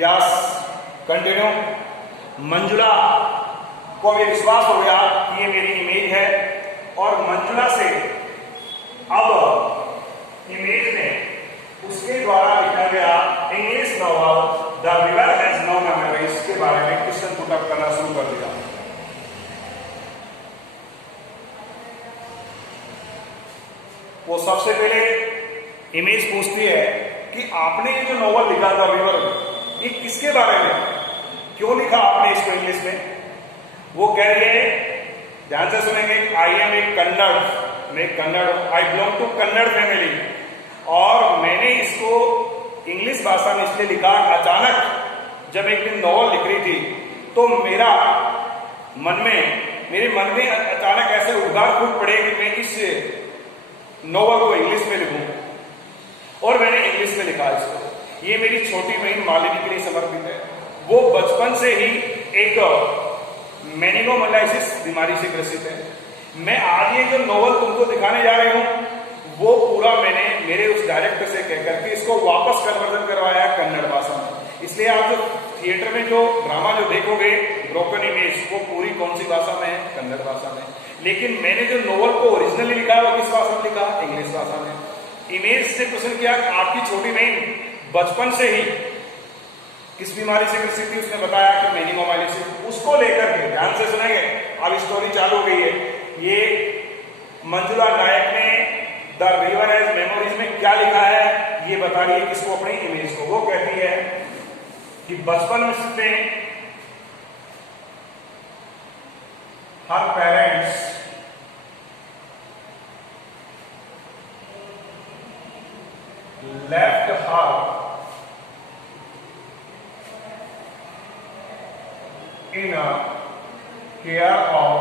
Yes continue. Manjula को ये विश्वास हो गया कि ये मेरी इमेज है और मंजुला से अब इमेज में उसके द्वारा लिखा गया English novel the river has no memories के बारे में क्वेश्चन पुट अप करना शुरू कर दिया। वो सबसे पहले इमेज पूछती है कि आपने ये जो नॉवल लिखा था रिवर, ये किसके बारे में, क्यों लिखा आपने इसको इंग्लिश में। वो कह रही है, ध्यान से सुनेंगे, आई एम ए कन्नड़, मैं Kannada, I belong to Kannada family, और मैंने इसको इंग्लिश भाषा में इसलिए लिखा, अचानक जब एक दिन नॉवल लिख रही थी तो मेरे मन में अचानक ऐसे उद्गार फूट पड़े कि मैं इस नॉवल को इंग्लिश में लिखूं, और मैंने इंग्लिश में लिखा इसको। ये मेरी छोटी बहन मालिनी के लिए समर्पित है। वो बचपन से ही एक मेनिंगोमाइलाइटिस बीमारी से ग्रसित है। मैं आज ये जो नॉवल तुमको दिखाने जा रही हूं वो पूरा मैंने मेरे उस डायरेक्टर से कहकर के इसको वापस कन्वर्जन करवाया है कन्नड़ भाषा में। इसलिए आप जो थिएटर में जो ड्रामा जो देखोगे ब्रोकन इमेज, वो पूरी कौन सी भाषा में है, कन्नड़ भाषा में। लेकिन मैंने जो नॉवल को ओरिजिनली लिखा है वो किस भाषा में लिखा, इंग्लिश भाषा में। इमेज से क्वेश्चन किया, आपकी छोटी बहन बचपन से ही किस बीमारी से ग्रसित थी, उसने बताया कि मेनिंगोमाइलाइटिस। उसको लेकर के ध्यान से सुनेंगे, अब स्टोरी चालू हो गई है। ये मंजुला नायक ने द रिवर हैज मेमोरीज में क्या लिखा है ये बता रही है किसको, अपनी इमेज को। वो कहती है कि बचपन में हर parents left her in a care of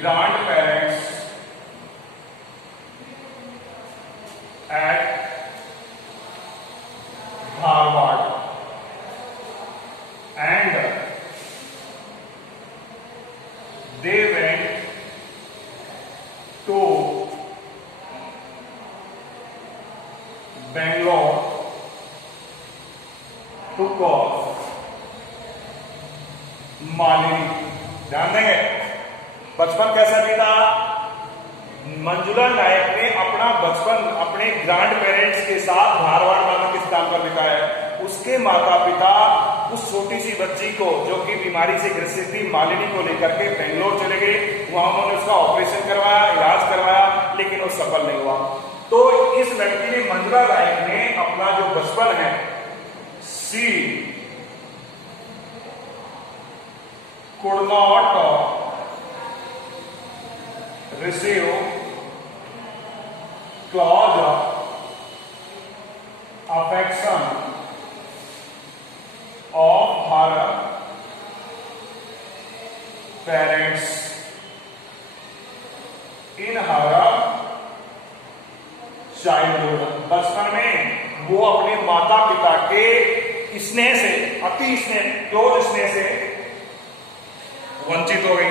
grandparents at Dharwad, and they went to Bangalore to cause Malini. ध्यान देंगे, बचपन कैसा बीता। मंजुला नायक ने अपना बचपन अपने ग्रैंड पेरेंट्स के साथ धारवाड़ नामक स्थान पर बिताया है। उसके माता पिता उस छोटी सी बच्ची को जो कि बीमारी से ग्रसित थी, मालिनी को लेकर के बेंगलोर चले गए। वहां उन्होंने उसका ऑपरेशन करवाया, इलाज करवाया, लेकिन वो सफल नहीं हुआ। तो इस लड़की ने, मंजुला नायक ने, अपना जो बचपन है, she could not receive close affection of her parents in her childhood। बचपन में वो अपने माता पिता के स्नेह से, अति स्नेह, क्लोज स्नेह से वंचित हो गई,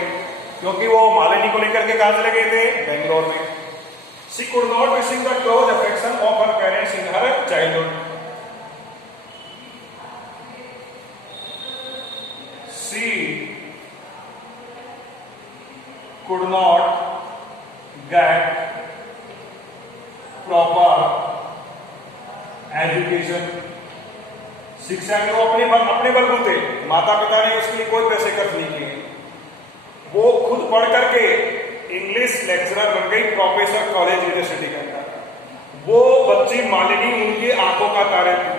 क्योंकि वो मालिनी को लेकर के कहां चले गए थे, बेंगलोर में। She could not receive the close affection of her parents in her childhood. She could not get proper education। शिक्षा में वो अपने बलबूते, माता पिता ने उसके लिए कोई पैसे खर्च नहीं किए। वो खुद पढ़ करके इंग्लिश लेक्चरर बन गई, प्रोफेसर कॉलेज यूनिवर्सिटी के अंदर। वो बच्ची मालिनी उनकी आंखों का तारे थी।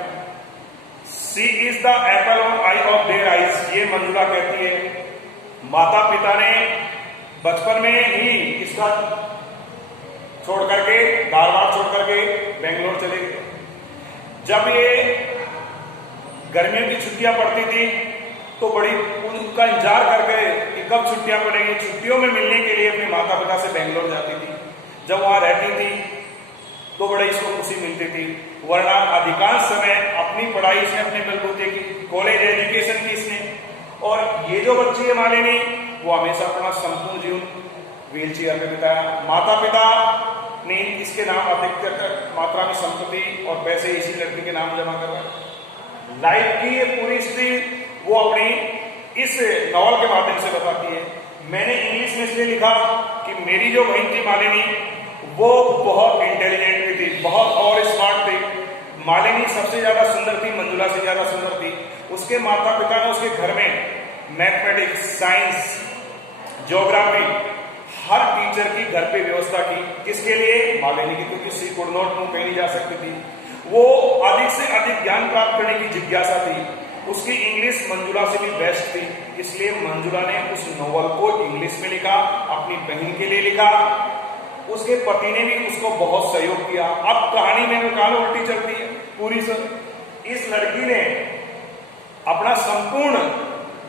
She is the apple of eye of their eyes, ये मंजुला कहती है। माता पिता ने बचपन में ही इसका छोड़ करके, धारवाड़ छोड़ करके बेंगलोर चले गए। जब ये गर्मियों की छुट्टियां पड़ती थी तो बड़ी उनका इंतजार करके कि कब छुट्टियां पड़ेंगी। छुट्टियों में मिलने के लिए अपने माता पिता से बेंगलोर जाती थी। जब वहां रहती थी तो बड़े इसको खुशी मिलती थी, वरना अधिकांश समय अपनी पढ़ाई इसने अपने बलबूते की, कॉलेज एजुकेशन की इसने। और ये जो बच्ची है मालिनी, वो हमेशा अपना संपूर्ण जीवन व्हील चेयर में बिताया। माता पिता ने इसके नाम अधिकतर मात्रा में संपत्ति और पैसे इसी लड़की के नाम जमा करवाए। लाइफ की ये पूरी हिस्ट्री वो अपनी इस नॉवल के माध्यम से बताती है। मैंने इंग्लिश में इसलिए लिखा कि मेरी जो बहन थी मालिनी, वो बहुत इंटेलिजेंट भी थी, बहुत और स्मार्ट थी। मालिनी सबसे ज्यादा सुंदर थी, मंजुला से ज्यादा सुंदर थी। उसके माता पिता ने उसके घर में मैथमेटिक्स, साइंस, ज्योग्राफी, हर टीचर की घर पे व्यवस्था की। किसके लिए? मालिनी की, क्योंकि सी कुड नॉट मूव, कहीं नहीं जा सकती थी। वो अधिक से अधिक ज्ञान प्राप्त करने की जिज्ञासा थी। उसकी इंग्लिश मंजुला से भी बेस्ट थी, इसलिए मंजुला ने उस नॉवल को इंग्लिश में लिखा, अपनी बहन के लिए लिखा। उसके पति ने भी उसको बहुत सहयोग किया। अब कहानी में कहानी उल्टी चलती है पूरी सब। इस लड़की ने अपना संपूर्ण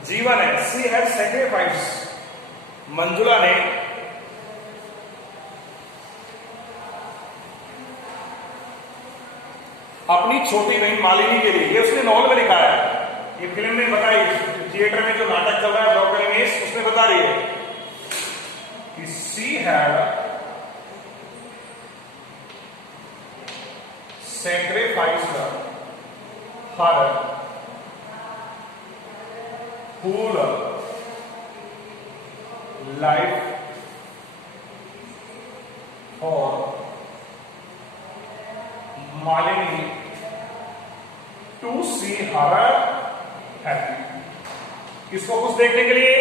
जीवन है, सी हैड सैक्रिफाइस, मंजुला ने अपनी छोटी बहन मालिनी के लिए, ये उसने नॉवल में लिखा है। ये फिल्म में बताई, थिएटर में जो नाटक चल रहा है डॉक्टर इमेज, उसमें बता रही है कि she had sacrificed her whole life for Malini to see her happy। किसको कुछ देखने के लिए?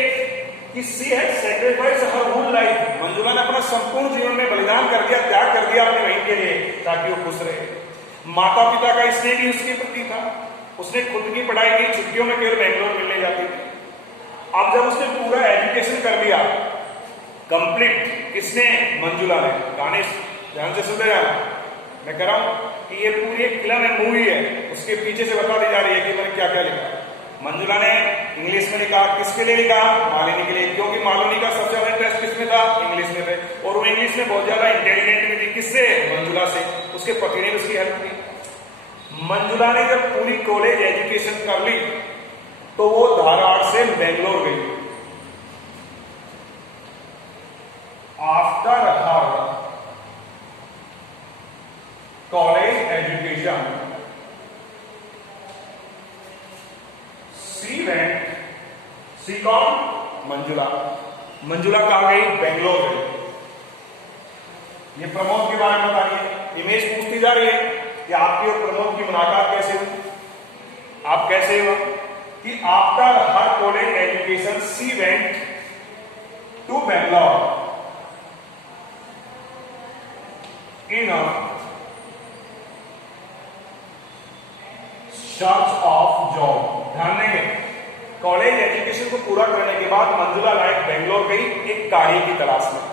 कि she had sacrifice her whole life, Manjula ने अपना संपूर्ण जीवन में बलिदान कर दिया, त्याग कर दिया अपनी बहन के लिए, ताकि वो खुश रहे। माता पिता का स्नेह भी उसके प्रति था। उसने खुद की पढ़ाई की, छुट्टियों में केवल बेंगलोर मिलने जाती थी। अब जब उसने पूरा एजुकेशन कर लिया कंप्लीट, किसने? मंजुला ने। गाने ध्यान से सुनते जाना, मैं कह रहा हूं कि ये पूरी एक फिल्म है, मूवी है, उसके पीछे से बता दी जा रही है कि मैंने क्या क्या लिखा। मंजुला ने इंग्लिश में लिखा, किसके लिए लिखा? मालिनी के लिए, क्योंकि मालिनी का सबसे ज्यादा इंटरेस्ट किसमें था? इंग्लिश में थे, और वो इंग्लिश में बहुत ज्यादा इंटेलिजेंट भी थी। किससे? मंजुला से। उसके पति ने भी उसकी हेल्प की। मंजुला ने जब पूरी कॉलेज एजुकेशन कर ली तो वो धारवाड़ से बेंगलोर गई। आफ्टर हर कॉलेज एजुकेशन सी कौन? मंजुला। मंजुला कहां गई? बेंगलोर गई। ये प्रमोद के बारे में बताइए। इमेज पूछती जा रही है कि आपकी और प्रमोद की मुलाकात कैसे हुई, आप कैसे हुआ? कि after her college education she went to Bangalore in search of job. ध्यान देंगे, कॉलेज एजुकेशन को पूरा करने के बाद मंजुला नायक बेंगलोर गई एक कार्य की तलाश में।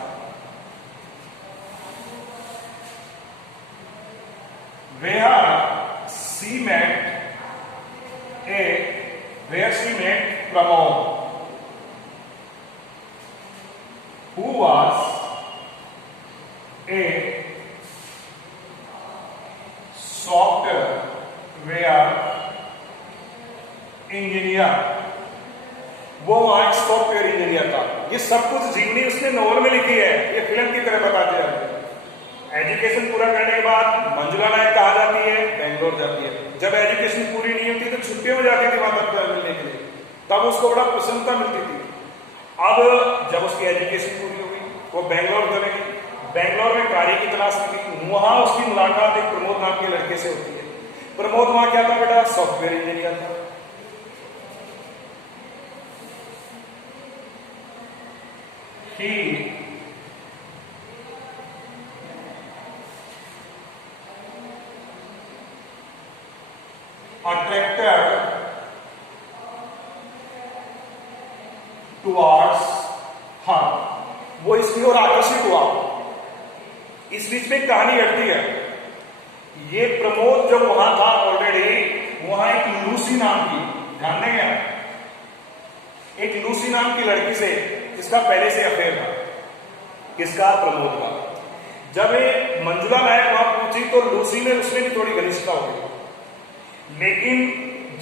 Where she met Pramod, who was a software engineer. वो वहां एक सॉफ्टवेयर इंजीनियर था। ये सब कुछ जीवनी उसने नॉवल में लिखी है, ये फिल्म की तरह बताते जाते हैं। एजुकेशन पूरा करने के बाद मंजुला नायक कहाँ जाती है? बेंगलोर जाती है। जब एजुकेशन पूरी नहीं होती तो छुट्टियों में जाती थी माता पिता मिलने के लिए, तब उसको बड़ा प्रसन्नता मिलती थी। अब जब उसकी एजुकेशन पूरी हो गई, वो बेंगलोर चले गई। बेंगलोर में कार्य की तलाश में गई। वहां उसकी मुलाकात एक प्रमोद नाम के लड़के से होती है। प्रमोद वहां क्या था बेटा? सॉफ्टवेयर इंजीनियर था। He attracted towards her, वो इसकी ओर आकर्षित हुआ। इस बीच में कहानी घटती है। ये प्रमोद जब वहां था ऑलरेडी, वहां एक लूसी नाम की, ध्यान देंगे, एक लूसी नाम की लड़की से जिसका पहले से अफेयर था। किसका? प्रमोद का। जब ये मंजुला नायक वहां पहुंची तो लूसी में उसमें भी थोड़ी घनिष्ठता हो गई, लेकिन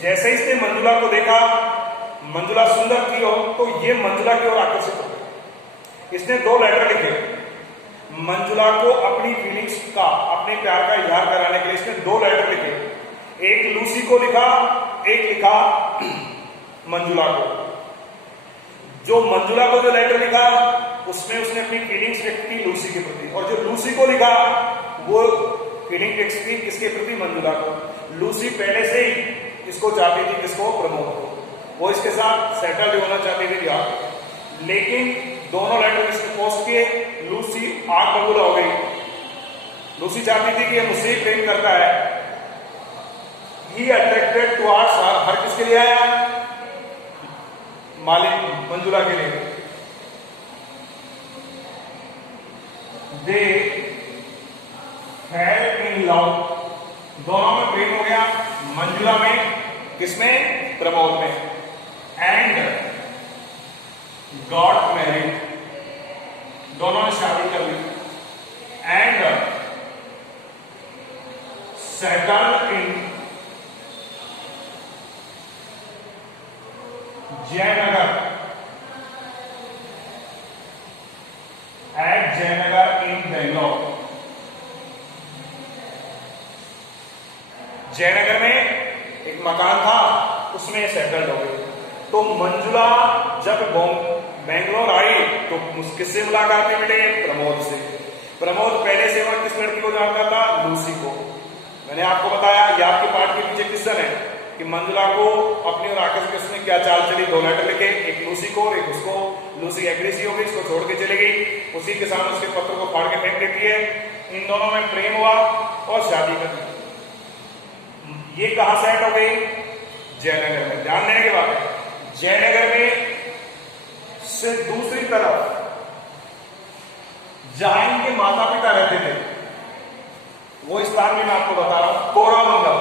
जैसे इसने मंजुला को देखा, मंजुला सुंदर थी हो, तो ये मंजुला की ओर आकर्षित हो गई। इसने 2 लेटर लिखे मंजुला को अपनी फीलिंग्स का, अपने प्यार का इजहार कराने के लिए इसने 2 लेटर लिखे, एक लूसी को लिखा, एक लिखा मंजुला को। जो मंजुला को जो लेटर लिखा उसमें उसने अपनी फीलिंग्स व्यक्त की लूसी के प्रति, और जो लूसी को लिखा वो फीलिंग व्यक्त की किसके प्रति, मंजुला को। लूसी पहले से ही इसको चाहती थी, किसको, प्रमोद को, वो इसके साथ सेटल होना चाहती थी यार, लेकिन दोनों लेटर इसने पोस्ट किए, लूसी आग बबूला हो गई। लूसी चाहती थी कि ये मुझसे ही प्रेम करता है। ही अट्रैक्टेड टुवर्ड्स हर किसके लिए आया, मालिक मंजुला के लिए। दे फेल इन लव, दोनों में प्रेम हो गया, मंजुला में, किसमें, प्रमोद में। एंड गॉट मैरिड, दोनों ने शादी कर ली। And settle in Jayanagar, at Jayanagar in Bangalore. Jayanagar में एक मकान था, उसमें सेटल्ड हो गई। तो मंजुला जब बेंगलोर आई तो किससे मुलाकात मिले, प्रमोद से। प्रमोद पहले से वह किस लड़की को जानता था, लूसी को। मैंने आपको बताया, ये आपके पार्ट के पीछे क्वेश्चन है कि मंजुला को अपनी और आकाश के उसने क्या चाल चली, 2 लेटर लिखे, एक लूसी को और एक उसको। लूसी एग्रेसिव हो गई, इसको छोड़ के चली गई, उसी के सामने उसके पत्र को फाड़ के फेंक देती है। इन दोनों में प्रेम हुआ और शादी कर दी। ये कहां सेट हो गई, जयनगर में। ध्यान देने के बाद जयनगर में से दूसरी तरफ जहां इनके माता पिता रहते थे, वो स्थान भी मैं आपको बता रहा हूं, कोरामंगल।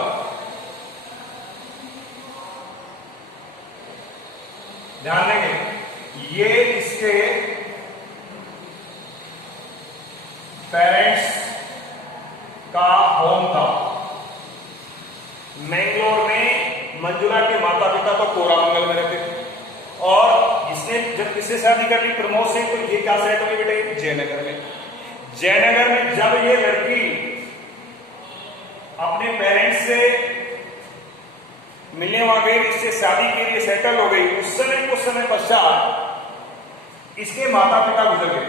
ध्यान देंगे, ये इसके पेरेंट्स का होम था। मैंगलोर में मंजुला के माता पिता तो कोरामंगल में रहते थे, और इसने जब किससे शादी कर ली, प्रमोद से, तो ये क्या सेट हुई बेटे, जयनगर में। जयनगर में जब ये लड़की अपने पेरेंट्स से मिलने वहां गई, इससे शादी के लिए सेटल हो गई, उस समय पश्चात इसके माता पिता गुजर गए।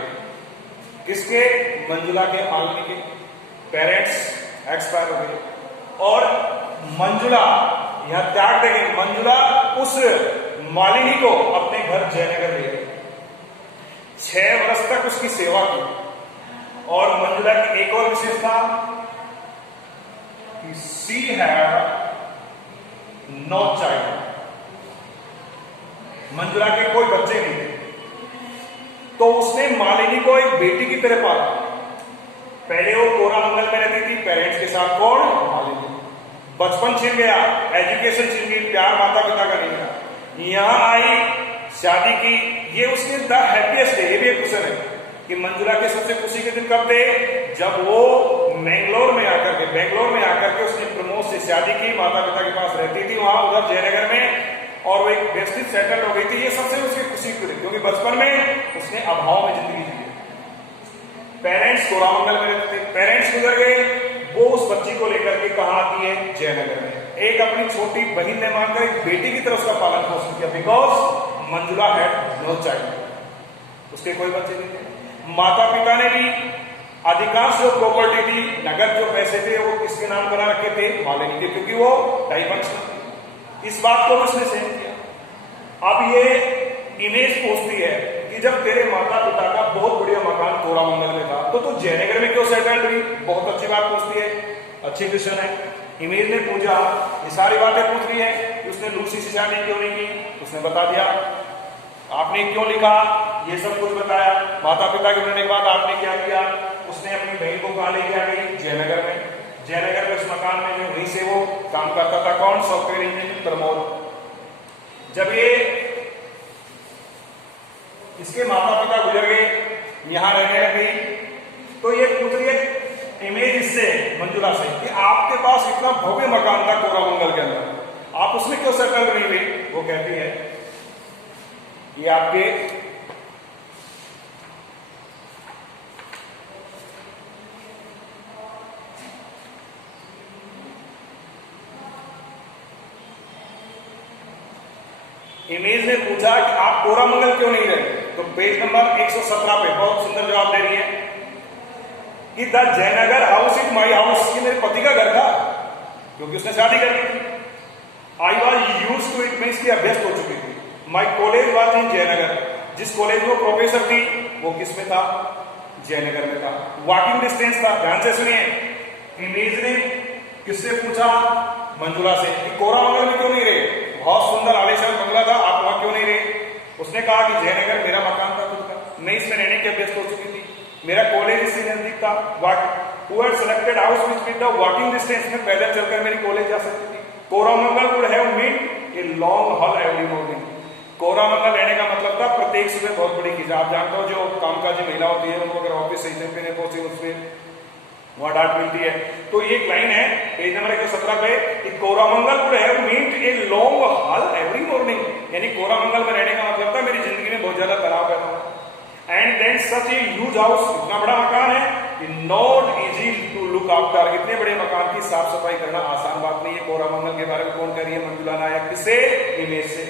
किसके, मंजुला के, मालिनी के पेरेंट्स एक्सपायर हो गए, और मंजुला यहां त्याग देगी। मंजुला उस मालिनी को अपने घर जयनगर ले गई, 6 वर्ष तक उसकी सेवा की। और मंजुला की एक और विशेषता, she had no child, Manjula के कोई बच्चे नहीं थे, तो उसने मालिनी को एक बेटी की तरह पाला। पहले वो कोरामंगल में रहती थी पेरेंट्स के साथ, कौन, मालिनी। बचपन छिन गया, एजुकेशन छिन गई, प्यार माता पिता का नहीं था। यहां आई, शादी की, ये उसके द हैप्पीएस्ट डे। ये भी एक क्वेश्चन है कि मंजुला के सबसे खुशी के दिन कब थे, जब वो बेंगलोर में आकर के उसने प्रमोद से शादी की, माता पिता के पास रहती थी वहां उधर जयनगर में, और वो एक व्यवस्थित सेटल हो गई थी। ये सबसे उसकी खुशी की, क्योंकि बचपन में उसने अभाव में जिंदगी जी। पेरेंट्स कोरामंगल में रहते थे, पेरेंट्स गुजर गए, वो उस बच्ची को लेकर के कहां आती है, जयनगर में। एक अपनी छोटी बहन ने मानकर एक बेटी की तरह उसका पालन पोषण किया, because Manjula had no child, उसके कोई बच्चे नहीं थे। माता पिता ने भी अधिकांश जो प्रॉपर्टी थी, नगद जो पैसे थे, वो किसके नाम बना रखे थे, मालिनी के, क्योंकि वो डाइवंशनल थी। इस बात को उसने सहन किया। अब ये इमेज पूछती है कि जब तेरे माता पिता का बहुत बढ़िया मकान कोरामंगल में था, तो तू जयनगर में क्यों सेटल्ड हुई? बहुत अच्छी बात पूछती है, अच्छी क्वेश्चन है। इमेज ने पूछा, ये सारी बातें पूछ रही है कि उसने लूसी से शादी क्यों नहीं की, उसने बता दिया। आपने क्यों लिखा, ये सब कुछ बताया। माता पिता के मरने के बाद आपने क्या किया, उसने अपनी बहन को कहां लेके आ गई, जयनगर में। जयनगर में उस मकान में जो वहीं से वो काम करता था, कौन, सॉफ्टवेयर इंजीनियर प्रमोद। जब ये इसके माता पिता गुजर गए, यहां रहने लगी, तो ये पूछ रही है इमेज इससे, मंजुला से, कि आपके पास इतना भव्य मकान था कोरामंगल के अंदर, आप उसमें क्यों सेटल नहीं हुई? वो कहती है ये आपके इमेज ने पूछा कि आप कोरामंगल क्यों नहीं रहे, तो पेज नंबर 117 पे बहुत सुंदर जवाब दे रही है कि the Jaynagar house is my house, ये मेरे पति का घर था क्योंकि उसने शादी कर ली थी। I was used to it, मैं इसकी अभ्यस्त हो चुकी थी। My college was in Jayanagar, जिस कॉलेज में प्रोफेसर थी वो किस में था, जयनगर में था। वॉकिंग डिस्टेंस था। ध्यान से सुनिए, इमेज ने किससे पूछा, मंजुला से, कि कोरामंगल में क्यों नहीं रहे, बहुत सुंदर आलीशान बंगला था, आप वहां क्यों नहीं रहे। उसने कहा कि जयनगर मेरा मकान था खुद का, मैं इसमें रहने की अभ्यस्त हो चुकी थी, मेरा कॉलेज इससे नजदीक था। Who had selected house which with the walking distance में पैदल चलकर मेरी कॉलेज जा सकती थी। Koramangala would have mean a long haul every morning. Koramangala रहने का मतलब था प्रत्येक सुबह बहुत बड़ी खिंचा। आप जानते हो जो कामकाजी महिला होती है उनको अगर ऑफिस सही टाइम पे नहीं पहुंचे उसमें वहां डांट मिलती है। तो ये एक लाइन है पेज नंबर 117 पे कि Koramangala would have mean a long haul every morning, यानी कोरामंगल में रहने का मतलब था मेरी जिंदगी में बहुत ज्यादा तनाव पैदा हुआ। And then such a huge house, इतना बड़ा मकान है, not easy to look after, इतने बड़े मकान की साफ सफाई करना आसान बात नहीं है। कोरामंगल के बारे में कौन कह रही है, मंजुला नायक। किससे, इमेज से।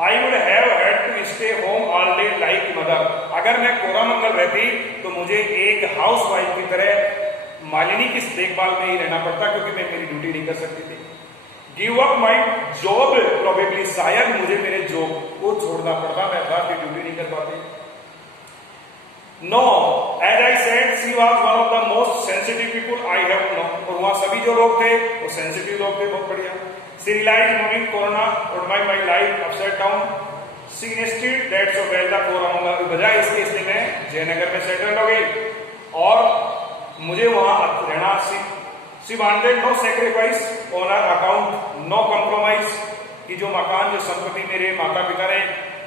I would have had to stay home all day like mother, अगर मैं कोरामंगल रहती तो मुझे एक हाउस वाइफ की तरह मालिनी की देखभाल में ही रहना पड़ता क्योंकि मैं मेरी ड्यूटी नहीं कर सकती थी। Give up my job probably, शायद मुझे मेरे जॉब को छोड़ना पड़ता, मैं घर की ड्यूटी नहीं कर पाती। No, as I said she was one of the most sensitive people I have known, और वहां सभी जो लोग थे वो सेंसिटिव लोग थे, बहुत बढ़िया। शी रियलाइज्ड मूविंग कोरोना और my life upside down, she instead that so well the Koramangala, बजाय इसके इसलिए मैं जयनगर में सेटल हो गई और मुझे वहां रहना। She wanted no sacrifice on her account, no compromise, कि जो मकान जो संपत्ति मेरे माता पिता ने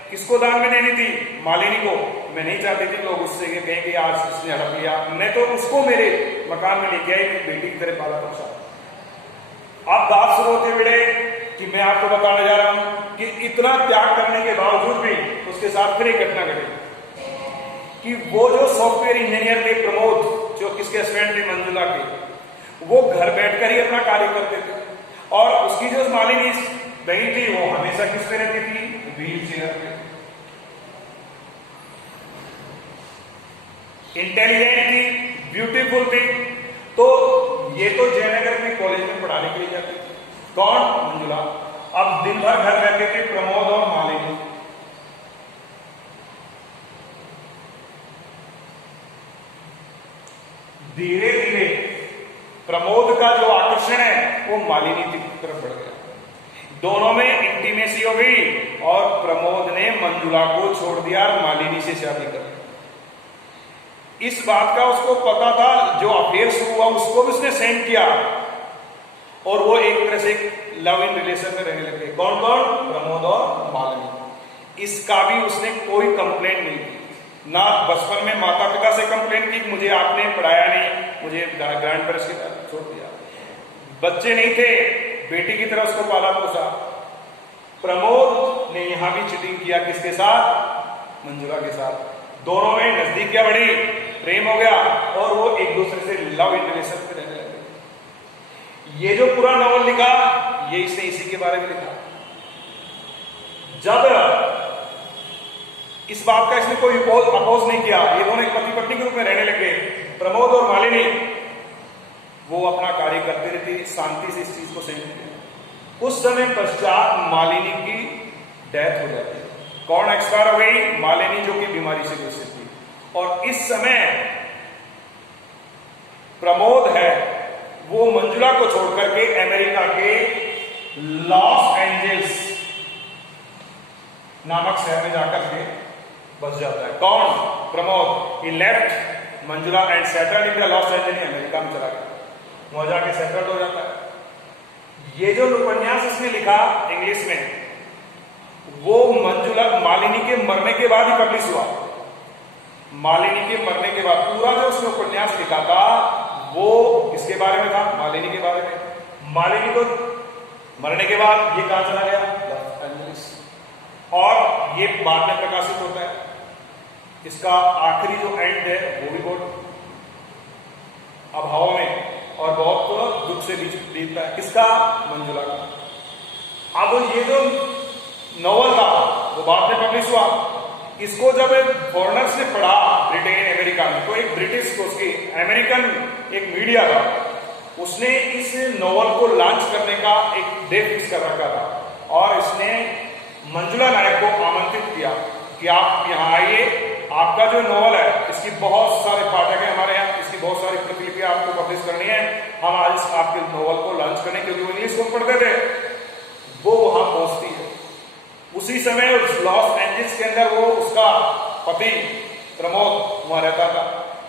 किसको दान में देनी थी, मालिनी को, मैं नहीं चाहती थी लोग उससे कहें कि आज उसने हड़प लिया, मैं तो उसको मेरे मकान में लेके आई, मेरी बेटी की तरह पाला पोसा। अब बात शुरू होते बेटे कि मैं आपको बताने जा रहा हूं कि इतना त्याग करने के बावजूद भी उसके साथ फिर एक घटना घटी कि वो जो सॉफ्टवेयर इंजीनियर थे प्रमोद, जो किसके हस्बैंड थे, मंजुला के, वो घर बैठकर ही अपना कार्य करते थे और उसकी जो मालिनी बहन थी वो हमेशा किस पे रहती थी, व्हील चेयर पे। इंटेलिजेंट थी, ब्यूटीफुल थी, तो ये तो जयनगर में कॉलेज में पढ़ाने के लिए जाती थी। कौन, मंजुला। अब दिन भर घर रहते थे प्रमोद और मालिनी। धीरे धीरे प्रमोद का जो आकर्षण है वो मालिनी की तरफ बढ़ गया, दोनों में इंटीमेसी हो गई और प्रमोद ने मंजुला को छोड़ दिया और मालिनी से शादी कर ली। इस बात का उसको पता था, जो अफेयर शुरू हुआ उसको भी उसने सेंड किया और वो एक तरह से लव इन रिलेशन में रहने लगे। कौन कौन, प्रमोद और मालिनी। इसका भी उसने कोई कंप्लेंट नहीं की, ना बचपन में माता पिता से कंप्लेंट की मुझे आपने पढ़ाया नहीं, मुझे ग्रैंड पेरेंट्स की तरफ छोड़ दिया, बच्चे नहीं थे, बेटी की तरह उसको पाला पोसा। प्रमोद ने यहां भी चीटिंग किया, किसके साथ, मंजुला के साथ। दोनों में नजदीकियां बढ़ी, प्रेम हो गया और वो एक दूसरे से लव इन रिलेशन में रहने लगे। ये जो पूरा नॉवल लिखा ये इसने इसी के बारे में लिखा। जब इस बात का इसने कोई अपोज नहीं किया, ये दोनों एक पति पत्नी के रूप में रहने लगे, प्रमोद और मालिनी, वो अपना कार्य करते रहते, शांति से इस चीज को सहन किया। कुछ समय पश्चात मालिनी की डेथ हो जाती है। कौन एक्सपायर हो गई, मालिनी, जो कि बीमारी से ग्रसित थी। और इस समय प्रमोद है वो मंजुला को छोड़कर के अमेरिका के लॉस एंजल्स नामक शहर में जाकर के बस जाता है। कौन, Pramod. He left Manjula and settled in the लॉस एंजल्स, अमेरिका में चला गया, वहां जाके सेटल्ड हो जाता है। ये जो उपन्यास इसने लिखा इंग्लिश में, वो मंजुला मालिनी के मरने के बाद ही पब्लिश हुआ। मालिनी के मरने के बाद पूरा जो उसने उपन्यास लिखा था वो किसके बारे में था, मालिनी के बारे में। मालिनी को मरने के बाद ये कहां चला गया, लॉस एंजलिस, और ये बाद में प्रकाशित होता है। इसका आखिरी जो एंड है वो भी बहुत अभाव में और बहुत दुख से बीतता है। किसका, मंजुला का। अब ये जो नॉवल था वो बाद में पब्लिश हुआ। इसको जब फॉरेनर्स ने पढ़ा ब्रिटेन अमेरिका में, तो एक ब्रिटिश उसकी अमेरिकन एक मीडिया था, उसने इस नॉवल को लॉन्च करने का एक डे फिक्स कर रखा था और इसने मंजुला नायक को आमंत्रित किया कि आप यहाँ आइए, आपका जो नॉवल है इसकी बहुत सारे पाठक है हमारे यहाँ, इसकी बहुत सारी प्रतिलिपियां आपको पब्लिश करनी है, हम आज आपके नॉवल को लॉन्च करने, क्योंकि वो इंग्लिश को पढ़ते थे। वो वहां पहुंचती है उसी समय लॉस एंजल्स के अंदर, वो उसका पति प्रमोद वहां रहता था।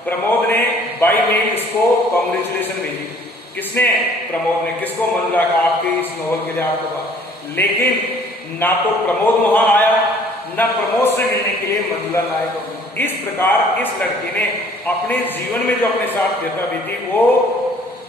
प्रमोद ने बाई मेल इसको कांग्रेचुलेशन भेजी। किसने? प्रमोद ने। किसको? मंजुला का, आपके इस नॉवल के लिए आपको। लेकिन ना तो प्रमोद वहां आया, ना प्रमोद से मिलने के लिए मंजुला नायक। इस प्रकार इस लड़की ने अपने जीवन में जो अपने साथ व्यथा बीती वो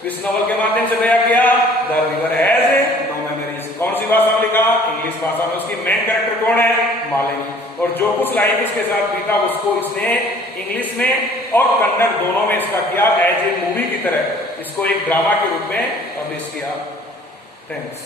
किस नॉवल के माध्यम से बयां किया? The river has no memories. कौन सी भाषा में लिखा? इंग्लिश भाषा में। उसकी मेन कैरेक्टर कौन है? मालिनी। और जो कुछ लाइफ इसके साथ बीता उसको इसने इंग्लिश में और कन्नड़ दोनों में इसका किया, एज ए मूवी की तरह इसको एक ड्रामा के रूप में पब्लिश किया। थैंक्स।